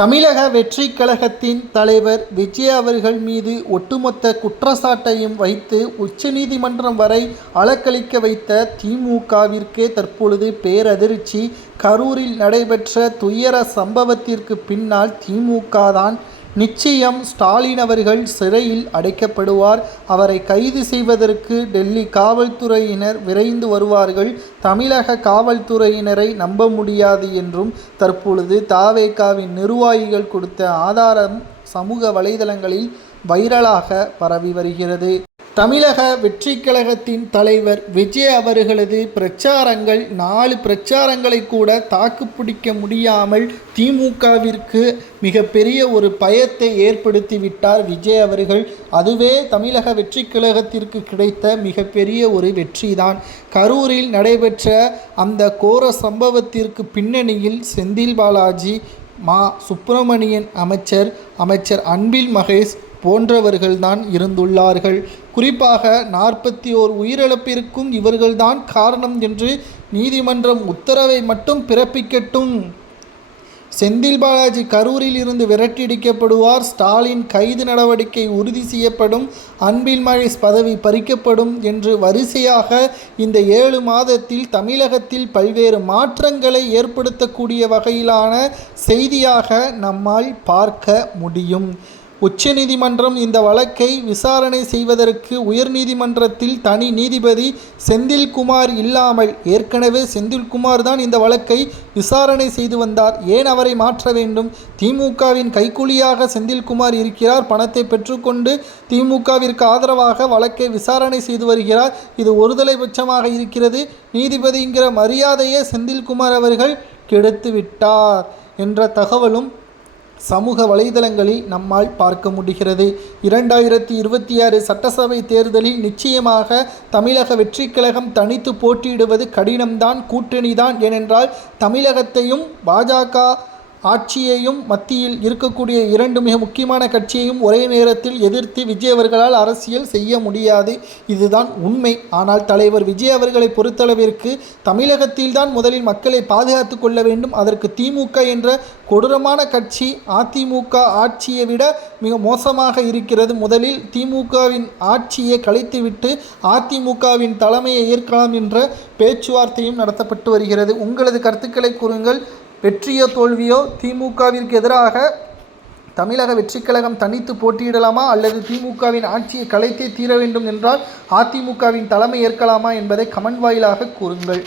தமிழக வெற்றி கழகத்தின் தலைவர் விஜய் அவர்கள் மீது ஒட்டுமொத்த குற்றச்சாட்டையும் வைத்து உச்சநீதிமன்றம் வரை அலக்களிக்க வைத்த திமுகவிற்கே தற்பொழுது பேரதிர்ச்சி. கரூரில் நடைபெற்ற துயர சம்பவத்திற்கு பின்னால் திமுக தான் நிச்சயம் ஸ்டாலின் அவர்கள் சிறையில் அடைக்கப்படுவார். அவரை கைது செய்வதற்கு டெல்லி காவல்துறையினர் விரைந்து வருவார்கள். தமிழக காவல்துறையினரை நம்ப முடியாது என்றும் தற்பொழுது தாவேகாவின் நிர்வாகிகள் கொடுத்த ஆதாரம் சமூக வலைதளங்களில் வைரலாக பரவி வருகிறது. தமிழக வெற்றி கழகத்தின் தலைவர் விஜய் அவர்களது பிரச்சாரங்கள் நாலு பிரச்சாரங்களை கூட தாக்குப்பிடிக்க முடியாமல் திமுகவிற்கு மிகப்பெரிய ஒரு பயத்தை ஏற்படுத்திவிட்டார் விஜய் அவர்கள். அதுவே தமிழக வெற்றி கழகத்திற்கு கிடைத்த மிகப்பெரிய ஒரு வெற்றிதான். கரூரில் நடைபெற்ற அந்த கோர சம்பவத்திற்கு பின்னணியில் செந்தில் பாலாஜி மா. சுப்பிரமணியன் அமைச்சர் அமைச்சர் அன்பில் மகேஷ் போன்றவர்கள்தான் இருந்துள்ளார்கள். குறிப்பாக நாற்பத்தி ஓர் உயிரிழப்பிற்கும் இவர்கள்தான் காரணம் என்று நீதிமன்றம் உத்தரவை மட்டும் பிறப்பிக்கட்டும். செந்தில் பாலாஜி கரூரில் இருந்து விரட்டியடிக்கப்படுவார். ஸ்டாலின் கைது நடவடிக்கை உறுதி செய்யப்படும். அன்பில் மகேஷ் பதவி பறிக்கப்படும் என்று வரிசையாக இந்த ஏழு மாதத்தில் தமிழகத்தில் பல்வேறு மாற்றங்களை ஏற்படுத்தக்கூடிய வகையிலான செய்தியாக நம்மால் பார்க்க முடியும். உச்சநீதிமன்றம் இந்த வழக்கை விசாரணை செய்வதற்கு உயர்நீதிமன்றத்தில் தனி நீதிபதி செந்தில்குமார் இல்லாமல் ஏற்கனவே செந்தில்குமார் தான் இந்த வழக்கை விசாரணை செய்து வந்தார். ஏன் அவரை மாற்ற வேண்டும்? திமுகவின் கைக்கூலியாக செந்தில்குமார் இருக்கிறார். பணத்தை பெற்றுக்கொண்டு திமுகவிற்கு ஆதரவாக வழக்கை விசாரணை செய்து வருகிறார். இது ஒருதலை பட்சமாக இருக்கிறது. நீதிபதிங்கிற மரியாதையை செந்தில்குமார் அவர்கள் கெடுத்து விட்டார் என்ற தகவலும் சமூக வலைதளங்களில் நம்மால் பார்க்க முடிகிறது. இரண்டாயிரத்தி இருபத்தி ஆறு சட்டசபை தேர்தலில் நிச்சயமாக தமிழக வெற்றிக் கழகம் தனித்து போட்டியிடுவது கடினம்தான் கூட்டணிதான். ஏனென்றால் தமிழகத்தையும் பாஜக ஆட்சியையும் மத்தியில் இருக்கக்கூடிய இரண்டு மிக முக்கியமான கட்சியையும் ஒரே நேரத்தில் எதிர்த்து விஜய் அவர்களால் அரசியல் செய்ய முடியாது. இதுதான் உண்மை. ஆனால் தலைவர் விஜய் அவர்களை பொறுத்தளவிற்கு தமிழகத்தில்தான் முதலில் மக்களை பாதுகாத்து கொள்ள வேண்டும். அதற்கு திமுக என்ற கொடூரமான கட்சி அதிமுக ஆட்சியை விட மிக மோசமாக இருக்கிறது. முதலில் திமுகவின் ஆட்சியை கலைத்துவிட்டு அதிமுகவின் தலைமையை ஏற்கலாம் என்ற பேச்சுவார்த்தையும் நடத்தப்பட்டு வருகிறது. உங்களது கருத்துக்களை கூறுங்கள். வெற்றியோ தோல்வியோ திமுகவிற்கு எதிராக தமிழக வெற்றிக் கழகம் தனித்து போட்டியிடலாமா அல்லது திமுகவின் ஆட்சியை கலைத்தே தீர வேண்டும் என்றால் அதிமுகவின் தலைமை ஏற்கலாமா என்பதை கமெண்ட் வாயிலாக கூறுங்கள்.